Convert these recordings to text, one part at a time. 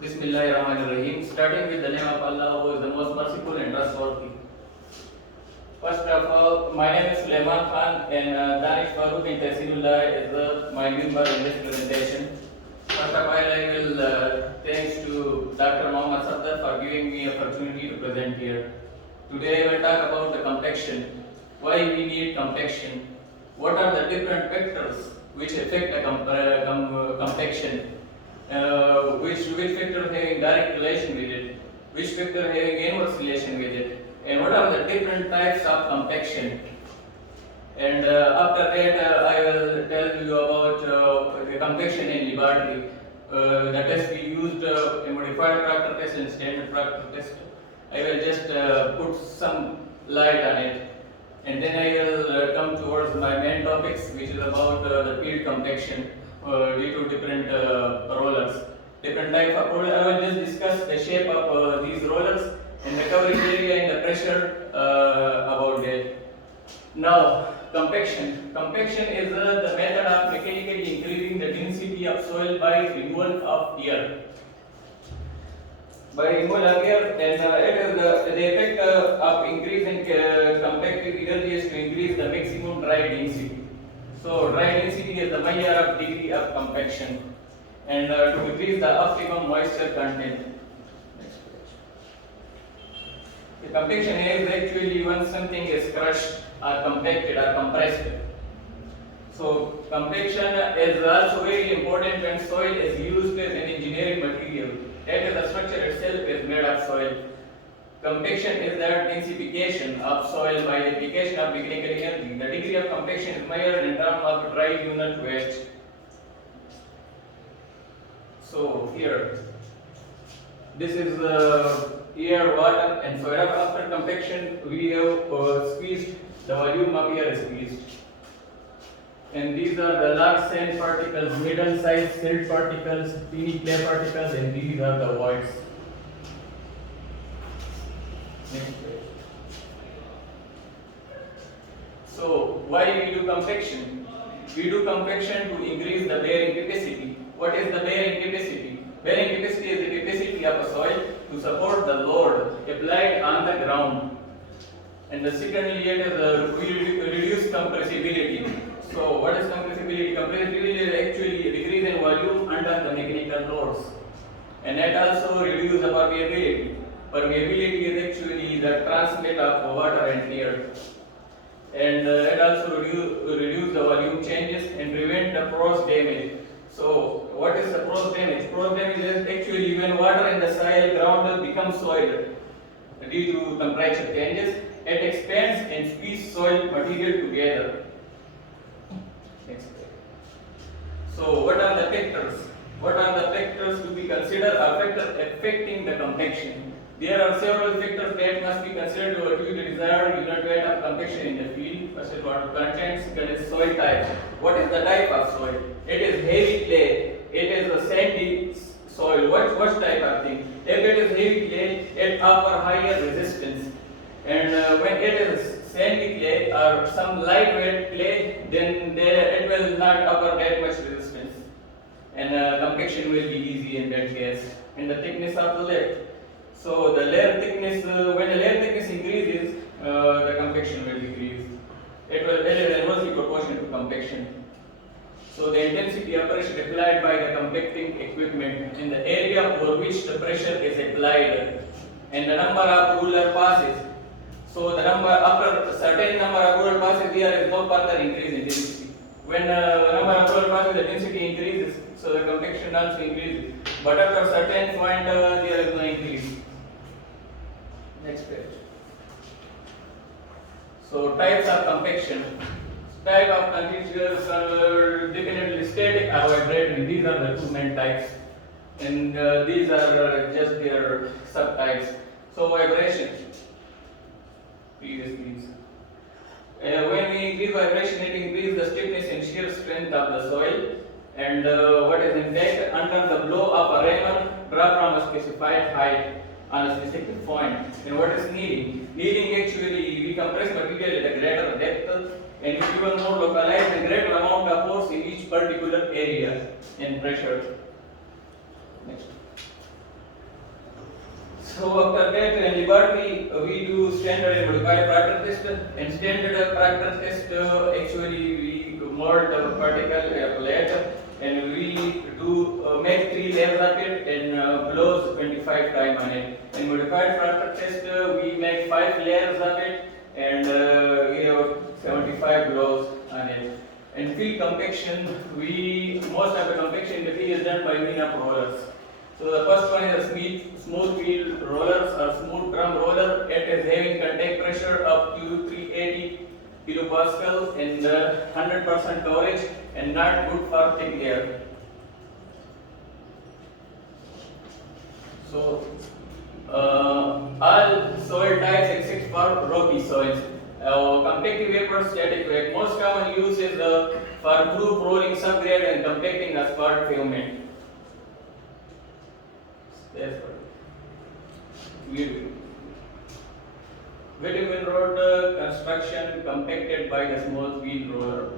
Bismillahirrahmanirrahim. Starting with the name of Allah, who is the most merciful and trustworthy. First of all, my name is Sulaiman Khan, and Danish Farooq bin Tahsilullah is my member in this presentation. First of all, I will thanks to Dr. Mohammad Safdar for giving me opportunity to present here. Today, I will talk about the compaction. Why we need compaction? What are the different factors which affect the compaction? Which factor having direct relation with it, which factor having inverse relation with it, and what are the different types of compaction. And after that, I will tell you about the compaction in laboratory. The test we used a modified tractor test and standard tractor test. I will just put some light on it, and then I will come towards my main topics, which is about the field compaction. Due to different rollers, different type of rollers. I will just discuss the shape of these rollers and the coverage area and the pressure about that. Now, compaction. Compaction is the method of mechanically increasing the density of soil by removal of air. By removal of air, and it is the effect of increase in compactive energy is to increase the maximum dry density. So dry density is the measure of degree of compaction, and to increase the optimum moisture content. The compaction is actually when something is crushed or compacted or compressed. So compaction is also very important when soil is used as an engineering material. That is, the structure itself is made of soil. Compaction is the densification of soil by the application of mechanical energy. The degree of compaction is measured in terms of dry unit weight. So here, this is air, water, and so after compaction we have squeezed, the volume of air is squeezed. And these are the large sand particles, middle-sized silt particles, teeny clay particles, and these are the voids. So why we do compaction? We do compaction to increase the bearing capacity. What is the bearing capacity? Bearing capacity is the capacity of a soil to support the load applied on the ground. And the secondly, it is reduce compressibility. So what is compressibility? Compressibility is actually a decrease in volume under the mechanical loads. And that also reduces the permeability. Permeability is actually the transmit of water and air, and it also reduce the volume changes and prevent the porous damage. So what is the porous damage? Porous damage is actually when water in the soil ground becomes soil due to temperature changes. It expands and squeezes soil material together. Next page. So what are the factors? What are the factors to be considered are factors affecting the compaction? There are several factors that must be considered to achieve the desired unit weight of compaction in the field. First is water content, second is soil type. What is the type of soil? It is heavy clay, it is a sandy soil. What type of thing? If it is heavy clay, it offers higher resistance. And when it is sandy clay or some lightweight clay, then it will not offer that much resistance. And compaction will be easy in that case. And the thickness of the layer. So the layer thickness, when the layer thickness increases, the compaction will decrease. It is inversely proportional to compaction. So the intensity of pressure applied by the compacting equipment in the area over which the pressure is applied, and the number of roller passes. So the number after a certain number of roller passes, there is no further increase in density. When the number of roller passes, the density increases, so the compaction also increases. But after a certain point, there is no increase. Next page. So types of compaction. Type of continuous are definitely static or vibratory. These are the two main types, and these are just their subtypes. So vibration. Previously. When we increase vibration, it increases the stiffness and shear strength of the soil. And what is in fact under the blow of a rammer, drop from a specified height on a specific point. And what is kneading? Kneading actually we compress material at a greater depth and if even more localized a greater amount of force in each particular area and pressure. Next. So after that, in laboratory, we do standard and modified fractal test. In standard fractal test, actually we mold the particle plate and we do make 3 layers of it and blows 25 times on it. In modified fractal test, we make 5 layers of it and we have 75 blows on it. In field compaction, most of the compaction in the field is done by Pneumatic Rollers. So the first one is a smooth field rollers or smooth drum roller. It is having contact pressure up to 380 kilopascal and 100% coverage and not good for thick air. So all soil types except for rocky soils. Compacting vapor, static weight. Most common use is for groove rolling subgrade and compacting asphalt pavement. That's what we do. Vitamin road construction compacted by the small wheel roller.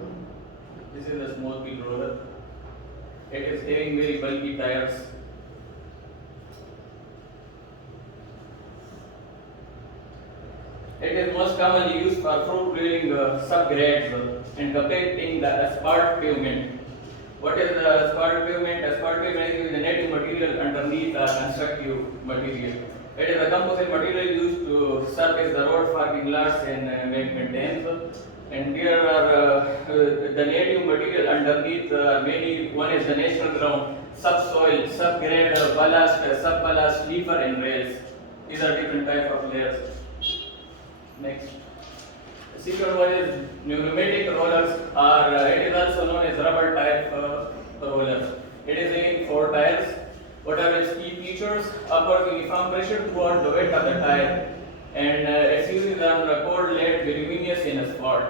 This is the small wheel roller. It is having very bulky tires. It is most commonly used for fruit drilling subgrades and compacting the asphalt pavement. What is the asphalt pavement? Asphalt pavement is the native material underneath the constructive material. It is a composite material used to surface the road parking lots and embankment dams. And here are the native material underneath many. One is the natural ground, subsoil, subgrade, ballast, subballast, leafer, and rails. These are different types of layers. Next. The second one is pneumatic rollers, or it is also known as rubber type rollers. It is having 4 tires. What are its key features? Upward uniform pressure toward the weight of the tire, and its use is on the cold lead bituminous in asphalt.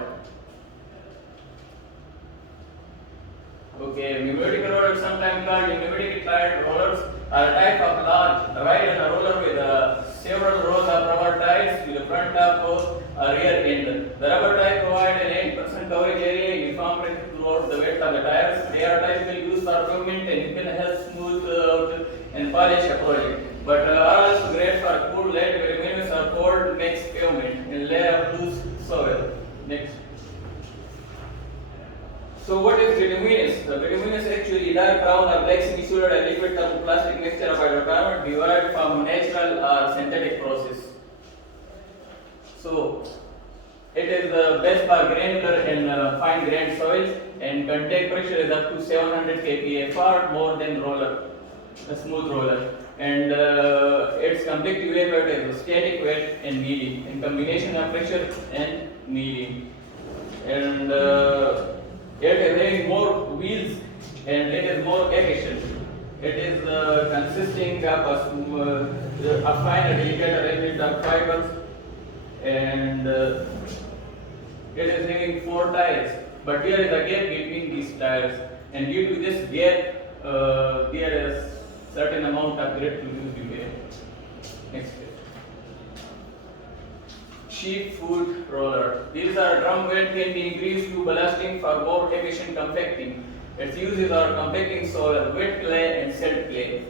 Okay, pneumatic rollers, sometimes called pneumatic tire rollers, are a type of large ride on a roller with several rows of rubber tires with the front top hose or rear end. The rubber tires provide an 8% coverage area uniform pressure throughout the weight of the tires. They are typically used for pavement and can help smooth out and polish a project, but are also great for cool lead bituminous or cold mixed pavement and layer of loose soil. Next. So what is bituminous? The bituminous is actually dark brown or black semi-solid and liquid thermoplastic mixture of hydrocarbon derived from natural or synthetic process. So it is the best for granular and fine grained soils, and contact pressure is up to 700 kPa, far more than roller, a smooth roller. And its compactive vapor is static weight and kneading, and combination of pressure and kneading. And it is having more wheels and it is more efficient. It is consisting of a fine and delicate arrangement of fibers, and it is having 4 tires. But there is a gap between these tires, and due to this gap, there is certain amount of grit to use the gap. Next page. Sheep food roller. These are drum weight can be increased to ballasting for more efficient compacting. Its uses are compacting soil, wet clay, and silt clay.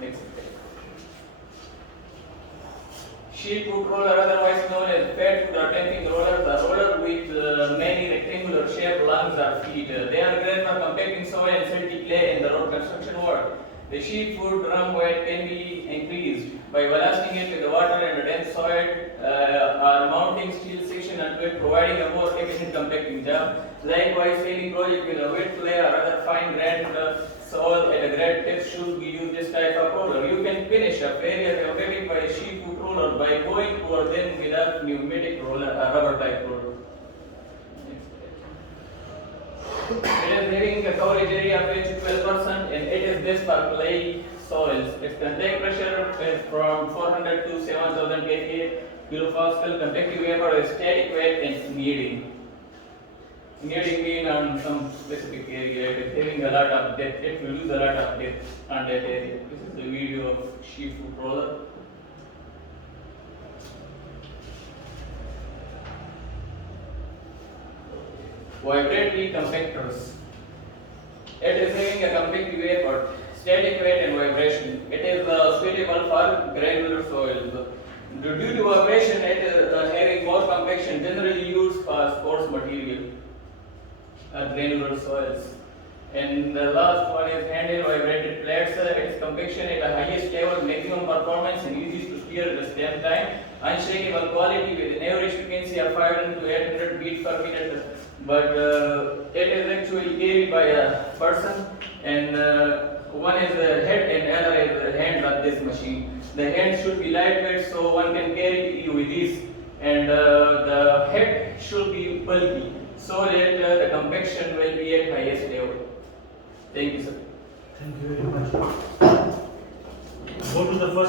Next page. Sheep foot roller, otherwise known as fat foot or tamping roller, the roller with many rectangular shaped lungs or feet. They are great for compacting soil and silty clay in the road construction work. The sheep foot drum weight can be increased by ballasting it with the water and the dense soil or mounting steel section onto it, providing a more efficient compacting job. Likewise, filling project with a wet clay or other fine grained soil at a great depth should be used this type of roller. You can finish up areas compacted by a sheep foot roller by going over them with a pneumatic roller, a rubber type roller. It is having a coverage area of 12% and it is best for clay soils. Its contact pressure is from 400 to 7000 kilopascal. Compactive vapor is static weight and kneading. Kneading means on some specific area. It is having a lot of depth. It will lose a lot of depth on that area. This is the video of sheep foot roller. Vibratory compactors. It is having a compactive vapor, static weight and vibration. It is suitable for granular soils. Due to vibration, it is having more compaction, generally used for sports material, granular soils. And the last one is handheld vibrated plates. Its compaction at the highest level, maximum performance, and easy to steer at the same time. Unshakable quality with an average frequency of 500 to 800 beats per minute. But it is actually carried by a person, and one is the head and other is the hand of this machine. The hand should be lightweight so one can carry it with ease, and the head should be bulky so that the compaction will be at highest level. Thank you, sir. Thank you very much.